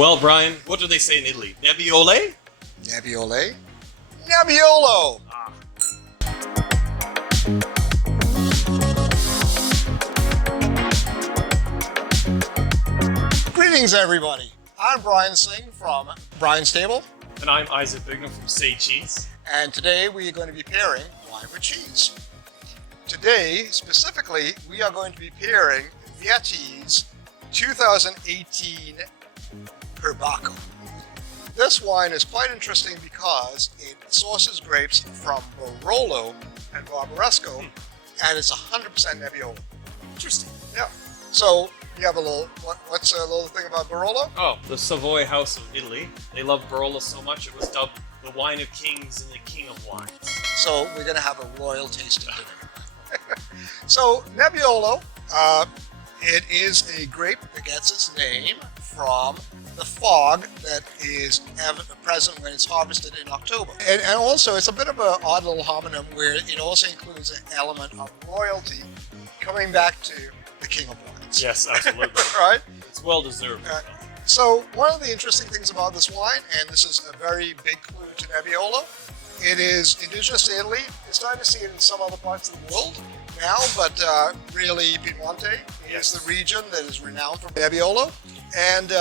Well, Brian, what do they say in Italy? Nebbiole? Nebbiole? Nebbiolo! Ah. Greetings, everybody. I'm Brian Singh from Brian's Table. And I'm Isaac Bigner from Say Cheese. And today we are going to be pairing wine with cheese. Today, specifically, we are going to be pairing Vietti's 2018 Perbacco. This wine is quite interesting because it sources grapes from Barolo and Barbaresco, and it's 100% Nebbiolo. Interesting. Yeah. So you have a little. What's a little thing about Barolo? Oh, the Savoy House of Italy. They love Barolo so much it was dubbed the wine of kings and the king of wines. So we're going to have a royal tasting today. So Nebbiolo, it is a grape that gets its name from the fog that is present when it's harvested in October. And also, it's a bit of an odd little homonym where it also includes an element of royalty coming back to the king of wines. Yes, absolutely. Right? It's well deserved. So one of the interesting things about this wine, and this is a very big clue to Nebbiolo, it is indigenous to Italy. You're starting to see it in some other parts of the world now, but really Piedmonte is the region that is renowned for Nebbiolo. And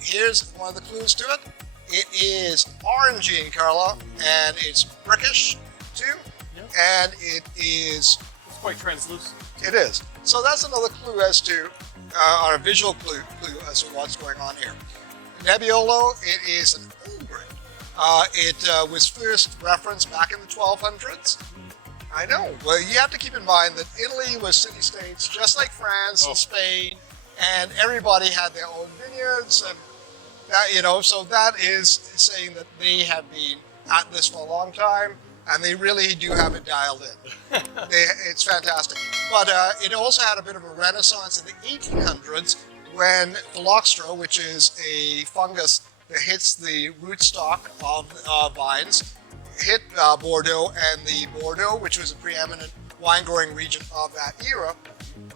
here's one of the clues to it. It is orangey in color, and it's brickish too, and it is... It's quite translucent. It is. So that's another clue as to, or a visual clue as to what's going on here. Nebbiolo, it is an old grape. It was first referenced back in the 1200s. I know. Well, you have to keep in mind that Italy was city-states, just like France and Spain, and everybody had their own vineyards, and that, so that is saying that they have been at this for a long time, and they really do have it dialed in. It's fantastic. But it also had a bit of a renaissance in the 1800s when phylloxera, which is a fungus that hits the rootstock of vines, hit Bordeaux, and the Bordeaux, which was a preeminent wine-growing region of that era,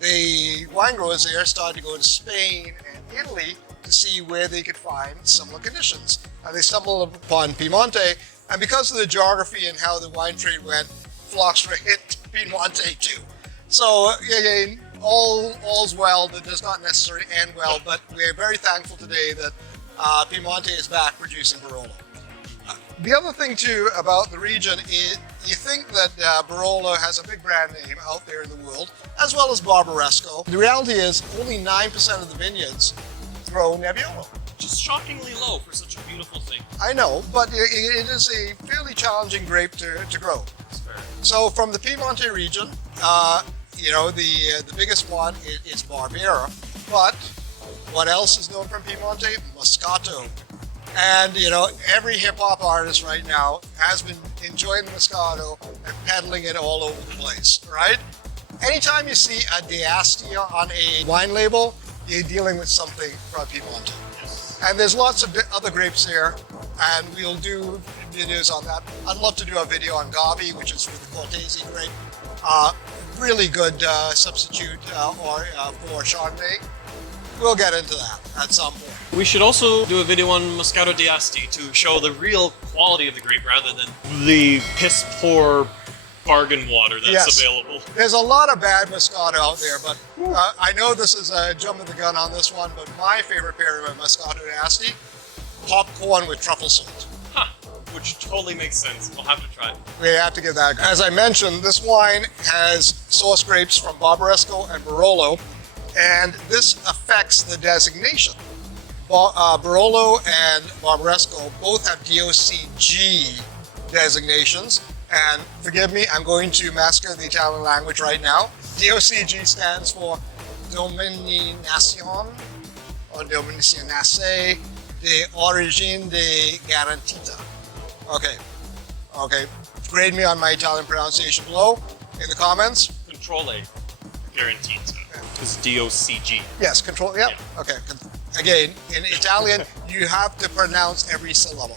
the wine growers there started to go to Spain and Italy to see where they could find similar conditions. And they stumbled upon Piedmonte, and because of the geography and how the wine trade went, phylloxera hit Piedmonte too. So again, all's well. That does not necessarily end well, but we're very thankful today that Piedmonte is back producing Barolo. The other thing too about the region is you think that Barolo has a big brand name out there in the world, as well as Barbaresco. The reality is only 9% of the vineyards grow Nebbiolo. Just shockingly low for such a beautiful thing. I know, but it is a fairly challenging grape to grow. That's fair. So from the Piedmonte region, the biggest one is Barbera, but what else is known from Piedmonte? Moscato. And, every hip-hop artist right now has been enjoying the Moscato and peddling it all over the place, right? Anytime you see a d'Asti on a wine label, you're dealing with something from Piedmonte. Yes. And there's lots of other grapes here, and we'll do videos on that. I'd love to do a video on Gavi, which is for the Cortese grape. Really good substitute for Chardonnay. We'll get into that at some point. We should also do a video on Moscato d'Asti to show the real quality of the grape rather than the piss-poor bargain water that's available. There's a lot of bad Moscato out there, but I know this is jumping the gun on this one, but my favorite pairing of Moscato d'Asti, popcorn with truffle salt. Huh, which totally makes sense. We'll have to try it. We have to give that. As I mentioned, this wine has source grapes from Barbaresco and Barolo, and this affects the designation. Barolo and Barbaresco both have DOCG designations, and forgive me, I'm going to massacre the Italian language right now. DOCG stands for Denominazione or Denominazione di Origine Garantita. Okay. Grade me on my Italian pronunciation below in the comments. Controle Garantita. It's DOCG. Yes, control. Yep. Yeah. Okay. Again, in Italian, you have to pronounce every syllable.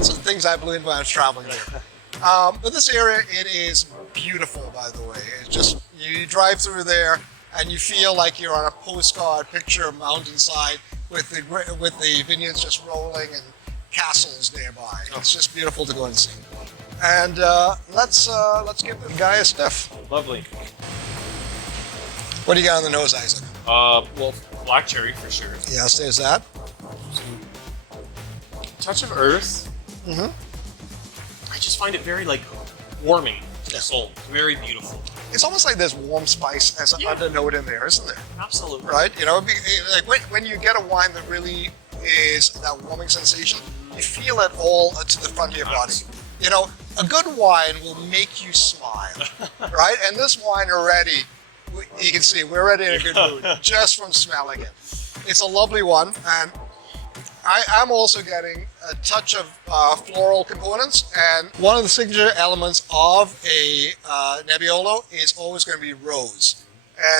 Some things I've learned when I was traveling there. But this area, it is beautiful, by the way. It's just, you drive through there and you feel like you're on a postcard picture of mountainside with the vineyards just rolling and castles nearby. It's just beautiful to go and see. And let's give the guy a sniff. Lovely. What do you got on the nose, Isaac? Well, black cherry for sure. Yes, there's that. Touch of earth. Mm-hmm. I just find it very like warming to the soul. Very beautiful. It's almost like there's warm spice as an undernote in there, isn't there? Absolutely. Right? You know, like when you get a wine that really is that warming sensation, you feel it all to the front of your body. You know, a good wine will make you smile, right? And this wine already, you can see we're already in a good mood just from smelling it. It's a lovely one, and I'm also getting a touch of floral components, and one of the signature elements of a Nebbiolo is always going to be rose,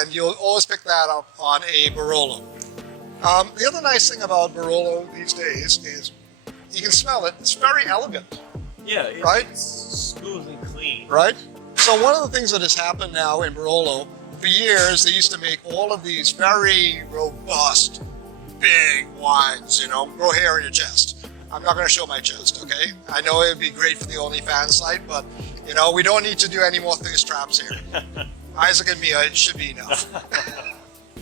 and you'll always pick that up on a Barolo. The other nice thing about Barolo these days is you can smell it. It's very elegant. Yeah, right? It's smooth and clean. Right? So one of the things that has happened now in Barolo, for years they used to make all of these very robust, big wines, you know, grow hair in your chest. I'm not going to show my chest, okay? I know it would be great for the OnlyFans site, but, you know, we don't need to do any more thirst traps here. Isaac and Mia, it should be enough.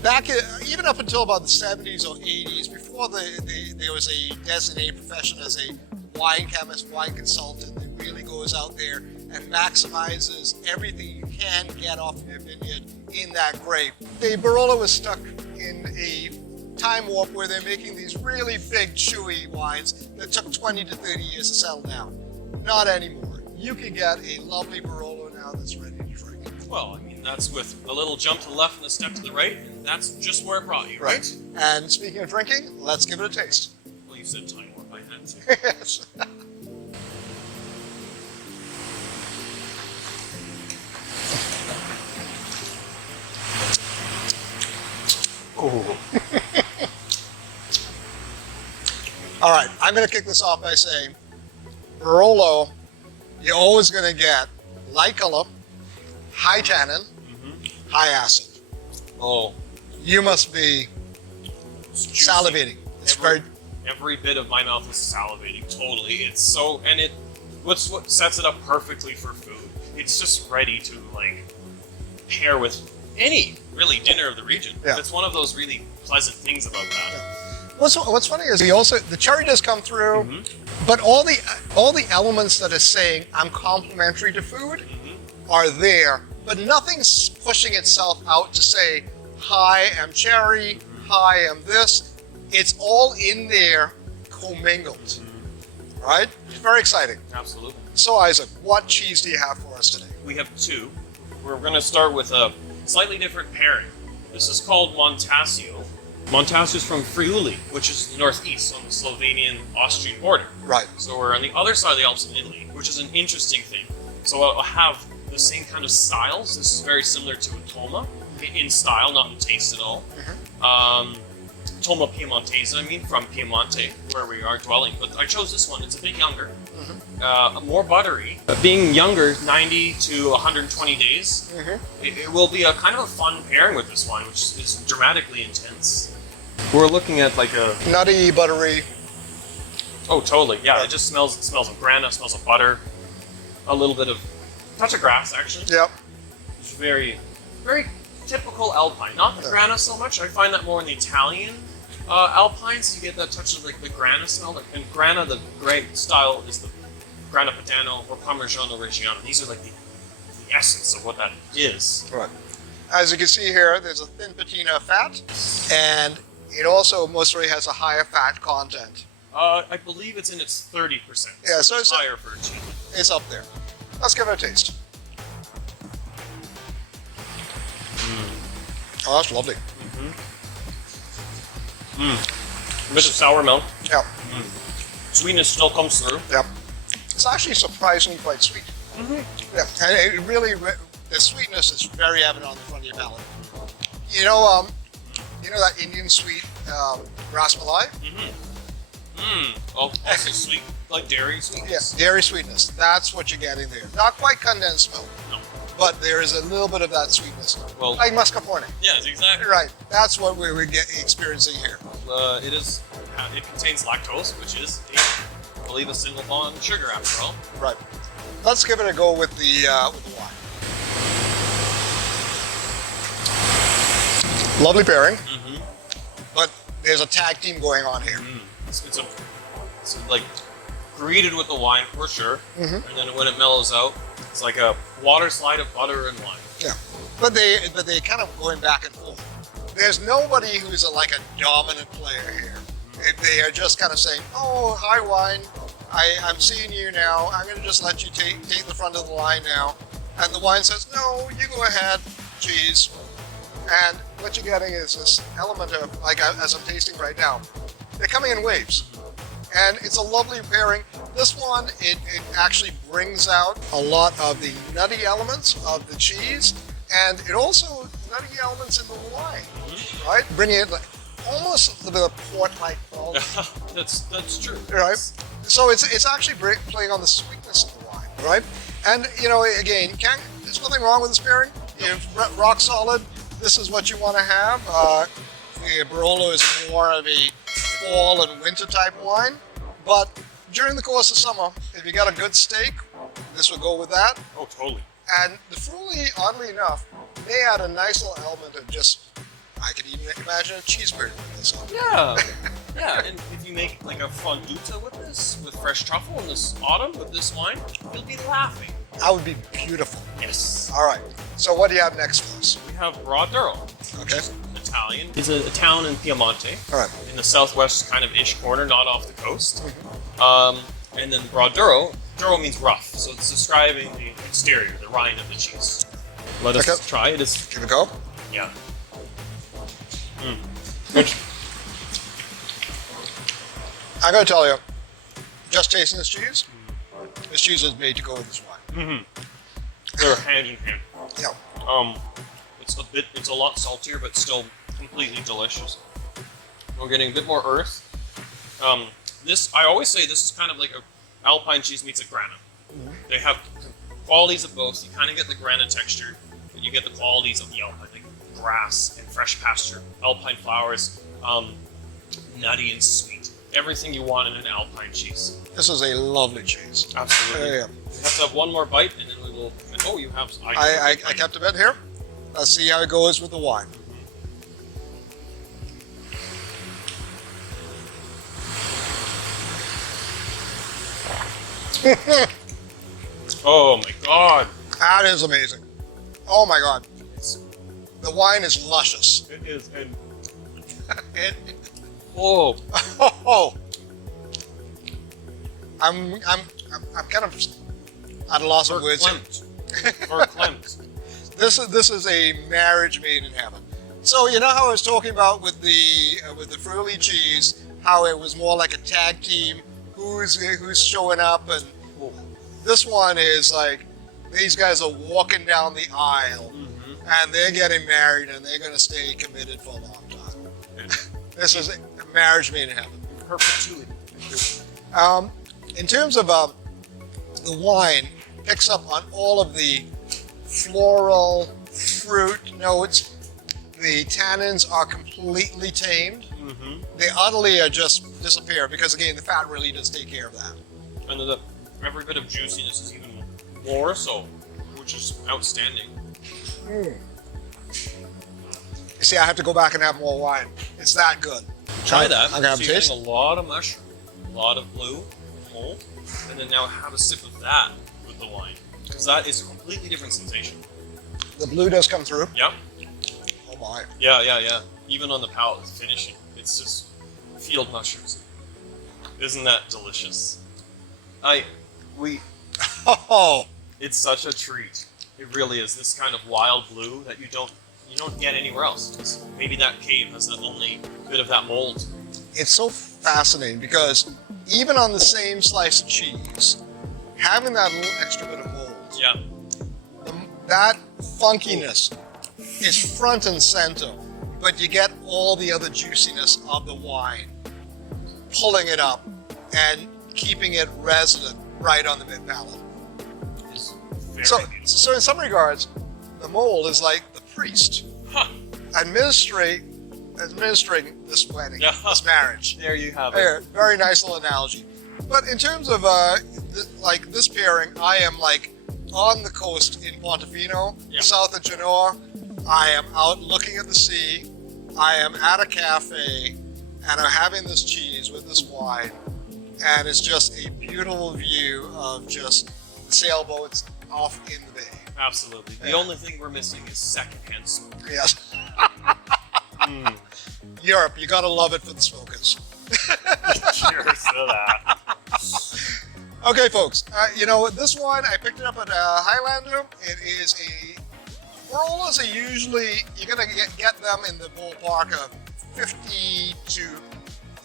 Back, even up until about the 70s or 80s, before there was a designated profession as a wine chemist, wine consultant that really goes out there and maximizes everything you can get off of your vineyard in that grape. The Barolo was stuck in a time warp where they're making these really big, chewy wines that took 20 to 30 years to settle down. Not anymore. You can get a lovely Barolo now that's ready to drink. Well, I mean, that's with a little jump to the left and a step to the right, and that's just where it brought you, right? And speaking of drinking, let's give it a taste. Well, you said time warp, I had to. Yes. Oh. All right, I'm going to kick this off by saying, Barolo, you're always going to get light color, high tannin, high acid. Oh. You must be salivating. It's every bit of my mouth is salivating. Totally. It's so, and what sets it up perfectly for food. It's just ready to like pair with any really dinner of the region. Yeah. It's one of those really pleasant things about that. Yeah. What's funny is the cherry does come through, but all the elements that are saying I'm complimentary to food are there, but nothing's pushing itself out to say, hi, I'm cherry, hi, I'm this. It's all in there commingled, right? It's very exciting. Absolutely. So Isaac, what cheese do you have for us today? We have two. We're going to start with a slightly different pairing. This is called Montasio. Montasio is from Friuli, which is northeast on the Slovenian-Austrian border. Right. So we're on the other side of the Alps in Italy, which is an interesting thing. So I'll have the same kind of styles. This is very similar to a Toma in style, not in taste at all. Toma Piedmontese, I mean, from Piedmonte, where we are dwelling. But I chose this one. It's a bit younger, more buttery. Being younger, 90 to 120 days, it will be a kind of a fun pairing with this wine, which is dramatically intense. We're looking at like a nutty, buttery. Oh, totally. Yeah, it just smells of grana, smells of butter, a little bit of touch of grass, actually. Yep. It's very, very typical Alpine. Not the grana so much. I find that more in the Italian Alpines. You get that touch of like the grana smell. Like, and grana, the great style is the Grana Padano or Parmigiano Reggiano. These are like the essence of what that is. Right. As you can see here, there's a thin patina of fat, and it also mostly has a higher fat content. I believe it's in its 30%. Yeah, so it's higher for a cheese. It's up there. Let's give it a taste. Oh, that's lovely. A bit of sour milk. Yep. Sweetness still comes through. Yep. It's actually surprisingly quite sweet. Yeah, and it really, the sweetness is very evident on the front of your palate. You know that Indian sweet raspberry? Oh, also sweet, like dairy sweetness. Yeah, dairy sweetness. That's what you're getting there. Not quite condensed milk, No. but there is a little bit of that sweetness. Well, like mascarpone. Yes, exactly. Right. That's what we're experiencing here. It contains lactose, which is, I believe, a single bond sugar after all. Right. Let's give it a go with the wine. Lovely pairing, but there's a tag team going on here. It's like greeted with the wine for sure, and then when it mellows out, it's like a water slide of butter and wine. Yeah, but they kind of going back and forth. There's nobody who's like a dominant player here. They are just kind of saying, "Oh, hi wine, I'm seeing you now. I'm going to just let you take the front of the line now," and the wine says, "No, you go ahead, cheese." And what you're getting is this element of, like as I'm tasting right now, they're coming in waves. And it's a lovely pairing. This one, it actually brings out a lot of the nutty elements of the cheese, and it also nutty elements in the wine, right? Bringing it like, almost a little bit of port-like quality. That's true. Right? So it's actually playing on the sweetness of the wine, right? And, you know, again, there's nothing wrong with this pairing. You're rock solid. This is what you want to have. The Barolo is more of a fall and winter type wine, but during the course of summer, if you got a good steak, this would go with that. Oh, totally. And the Frulli, oddly enough, they add a nice little element of just, I could even imagine a cheeseburger with this on. Yeah, yeah. And if you make like a fondue with this, with fresh truffle in this autumn with this wine, you'll be laughing. That would be beautiful. Yes. All right. So what do you have next for us? We have Roero. Okay. Italian. It's a town in Piedmonte. All right. In the southwest kind of ish corner, not off the coast. And then Roero means rough, so it's describing the exterior, the rind of the cheese. Let us try it. Give it a go. Yeah. I gotta tell you, just tasting this cheese is made to go with this wine. They're hand in hand. Yeah. It's a lot saltier, but still completely delicious. We're getting a bit more earth. I always say this is kind of like a Alpine cheese meets a Grana. They have qualities of both. You kind of get the Grana texture, but you get the qualities of the Alpine, like grass and fresh pasture, Alpine flowers, nutty and sweet. Everything you want in an Alpine cheese. This is a lovely cheese. Absolutely. Yeah. We have to have one more bite, and then we will. Oh, you have. I kept a bit here. Let's see how it goes with the wine. Oh my god. That is amazing. Oh my god. The wine is luscious. It is. And oh. I'm kind of at a loss of words. Verklempt. This is a marriage made in heaven. So you know how I was talking about with the Frulli cheese, how it was more like a tag team, who's showing up, and this one is like these guys are walking down the aisle, and they're getting married, and they're going to stay committed for a long time. This is a marriage made in heaven. Perpetuity. In terms of the wine, picks up on all of the floral fruit notes. The tannins are completely tamed. They utterly just disappear because, again, the fat really does take care of that. And every bit of juiciness is even more so, which is outstanding. You see, I have to go back and have more wine. It's that good. Try that. I'm gonna have a taste. A lot of mushroom, a lot of blue, whole, and then now have a sip of that with the wine, because that is a completely different sensation. The blue does come through. Yeah. Oh my. Yeah. Even on the palate, it's finishing. It's just field mushrooms. Isn't that delicious? Oh. It's such a treat. It really is. This kind of wild blue that you don't get anywhere else. Maybe that cave has the only bit of that mold. It's so fascinating because even on the same slice of cheese, having that little extra bit of mold, that funkiness is front and center, but you get all the other juiciness of the wine, pulling it up and keeping it resident right on the mid palate. It's Very So, beautiful. so in some regards, the mold is like the priest Huh. administering this wedding, Yeah. this marriage. There you have it. There, very nice little analogy. But in terms of like this pairing, I am like on the coast in Portofino, Yeah. south of Genoa. I am out looking at the sea. I am at a cafe, and I'm having this cheese with this wine, and it's just a beautiful view of just the sailboats off in the bay. Absolutely. The Yeah. only thing we're missing is secondhand smoke. Yes. Mm. Europe, you gotta love it for the smokers. Cheers to that. Okay, folks. You know, this one, I picked it up at Highlander. It is a... Barolos are usually... You're going to get them in the ballpark of $50 to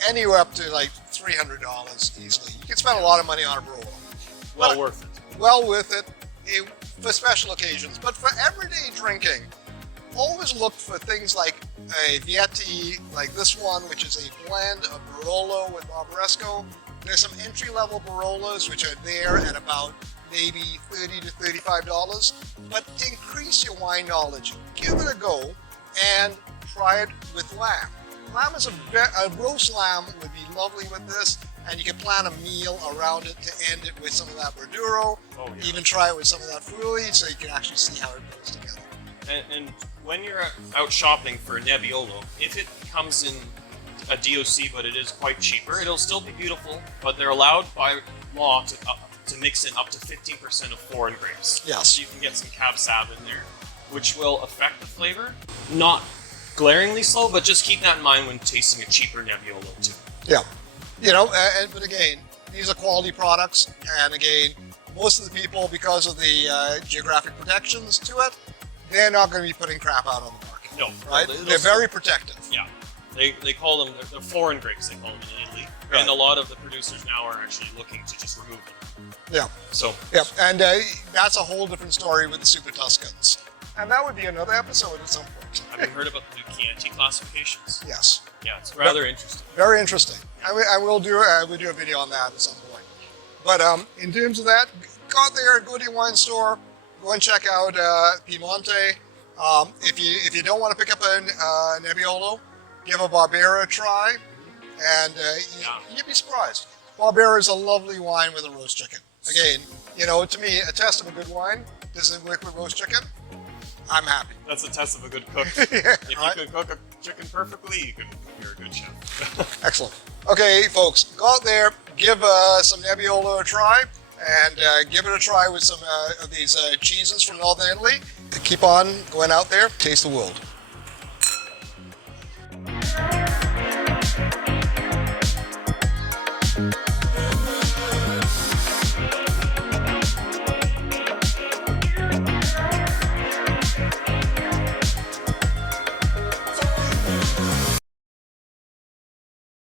anywhere up to like $300 easily. You can spend a lot of money on a Barolo. Well worth it. Well worth it for special occasions. But for everyday drinking, always look for things like a Vietti, like this one, which is a blend of Barolo with Barbaresco. There's some entry-level Barolos, which are there at about maybe $30 to $35. But to increase your wine knowledge, give it a go and try it with lamb. Lamb is a roast lamb would be lovely with this, and you can plan a meal around it to end it with some of that Verduro. Oh, yeah. Even try it with some of that Fruity, so you can actually see how it goes together. And when you're out shopping for Nebbiolo, if it comes in a DOC but it is quite cheaper, it'll still be beautiful, but they're allowed by law to mix in up to 15% of foreign grapes. Yes. So you can get some Cab Sav in there, which will affect the flavor. Not glaringly so, but just keep that in mind when tasting a cheaper Nebbiolo too. Yeah. You know, but again, these are quality products, and again, most of the people, because of the geographic protections to it, they're not going to be putting crap out on the market. No. Right? They're very protective. Yeah. They call them, they're foreign grapes, they call them in Italy. Right. And a lot of the producers now are actually looking to just remove them. Yeah. So, Yeah. And that's a whole different story with the Super Tuscans. And that would be another episode at some point. have you heard about the new Chianti classifications? Yes. Yeah, it's rather interesting. Very interesting. I will do a video on that at some point. But in terms of that, go out there, go to your wine store, go and check out Piedmonte. If you don't want to pick up a Nebbiolo, give a Barbera a try, and you'd be surprised. Barbera is a lovely wine with a roast chicken. Again, you know, to me, a test of a good wine, does it work with roast chicken? I'm happy. That's a test of a good cook. Yeah, If right? you can cook a chicken perfectly, you're a good chef. Excellent. Okay, folks, go out there, give some Nebbiolo a try, and give it a try with some of these cheeses from Northern Italy. Keep on going out there, taste the world.